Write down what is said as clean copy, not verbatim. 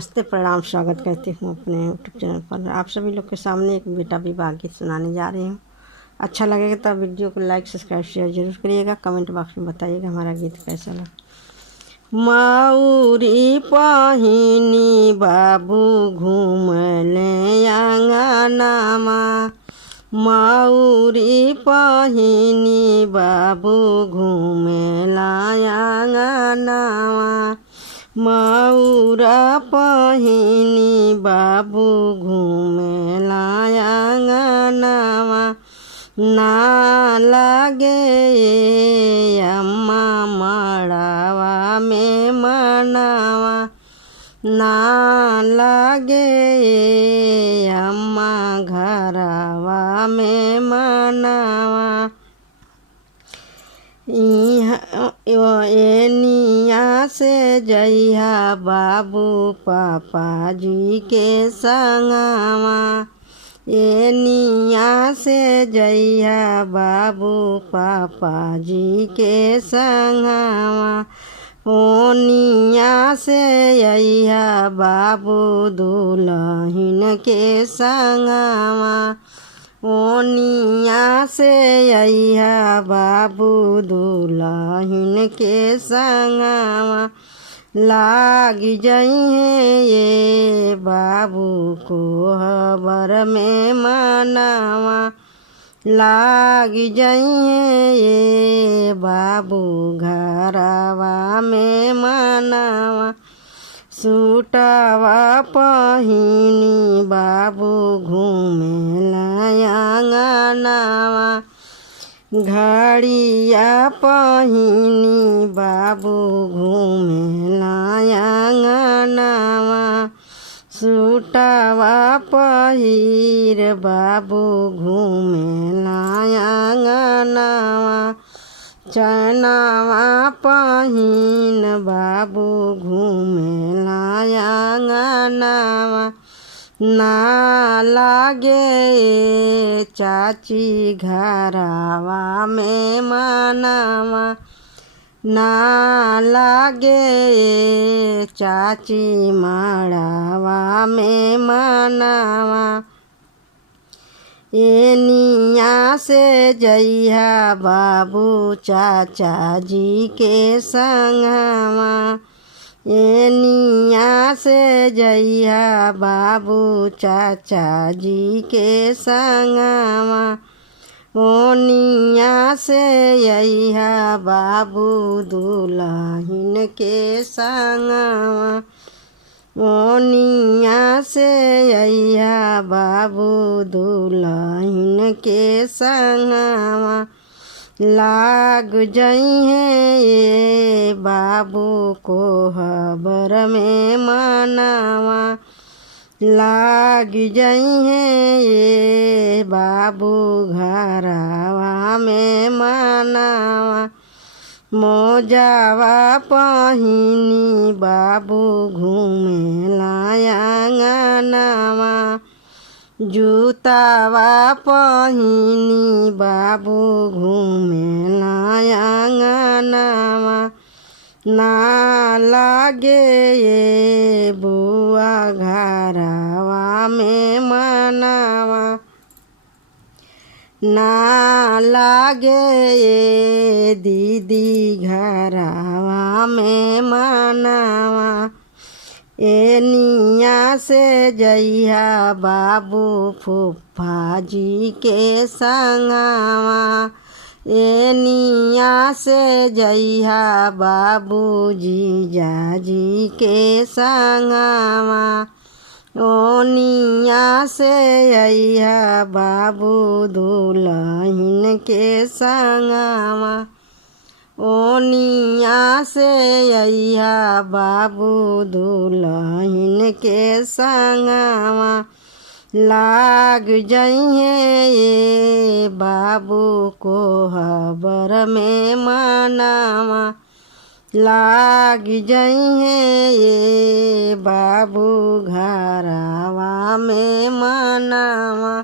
नमस्ते, प्रणाम, स्वागत करती हूँ अपने यूट्यूब चैनल पर। आप सभी लोग के सामने एक बेटा विवाह गीत सुनाने जा रही हूँ। अच्छा लगेगा तो वीडियो को लाइक सब्सक्राइब शेयर जरूर करिएगा। कमेंट बॉक्स में बताइएगा हमारा गीत कैसा लगा। माउरी पहिनी बाबू घूमले आंगनामा, माउरी पहिनी बाबू घूमेला आंगनामा, माउरा पहिनी बाबू घूमेला आंगनामा, ना लागे अम्मा मड़ावा में मनावा, ना लागे अम्मा घरवा में मनावा। एनिया से जइहा बाबू पापा जी के संगवा, एनिया से जइहा बाबू पापा जी के संगवा, ओनिया से अइहा बाबू दुल्हन के संगवा, ओनिया से अइहा बाबू दुल्हन के संगवा, लाग जइहे ये बाबू को हबर में मनावा, लाग जइहे ये बाबू घरवा में मनावा, सूटवा पहिनी बाबू घूमेला आंगनावा, घड़िया पहिनी बाबू घूमेला आंगनावा, सूटवा पहिर बाबू घूमेला आंगनावा, चनावा पहिन बाबू घूमेला आंगनावा, ना लागे चाची घरवा में मनावा, ना लागे चाची मड़ावा में मनावा, एनिया से जइहा बाबू चाचा जी के संगवा, एनिया से जइहा बाबू चाचा जी के संगवा, ओनिया से अइहा बाबू दुल्हन के संगवा, ओनिया से अइहा बाबू दुल्हन के संगवा, लाग जइहे ये बाबू को हबर में मनावा, लाग जइहे ये बाबू घरवा में मनावा, मोजावा पहिनी बाबू घूमेला आंगनावा, जूतावा पहिनी बाबू घूमेला आंगनावा, ना लागे ये बुआ घरवा में मनावा, ना लागे ये दीदी घरवा में मनावा, एनिया से जइहा बाबू फूफा जी के संगवा, एनिया से जइहा बाबू जीजा जी के संगवा, ओनिया से अइहा बाबू दुल्हन के संगवा, ओनिया से अइहा बाबू दुल्हन के संगवा, लाग जइहे ये बाबू को हबर में मनावा, लाग जइहे ये बाबू घरवा में मनावा।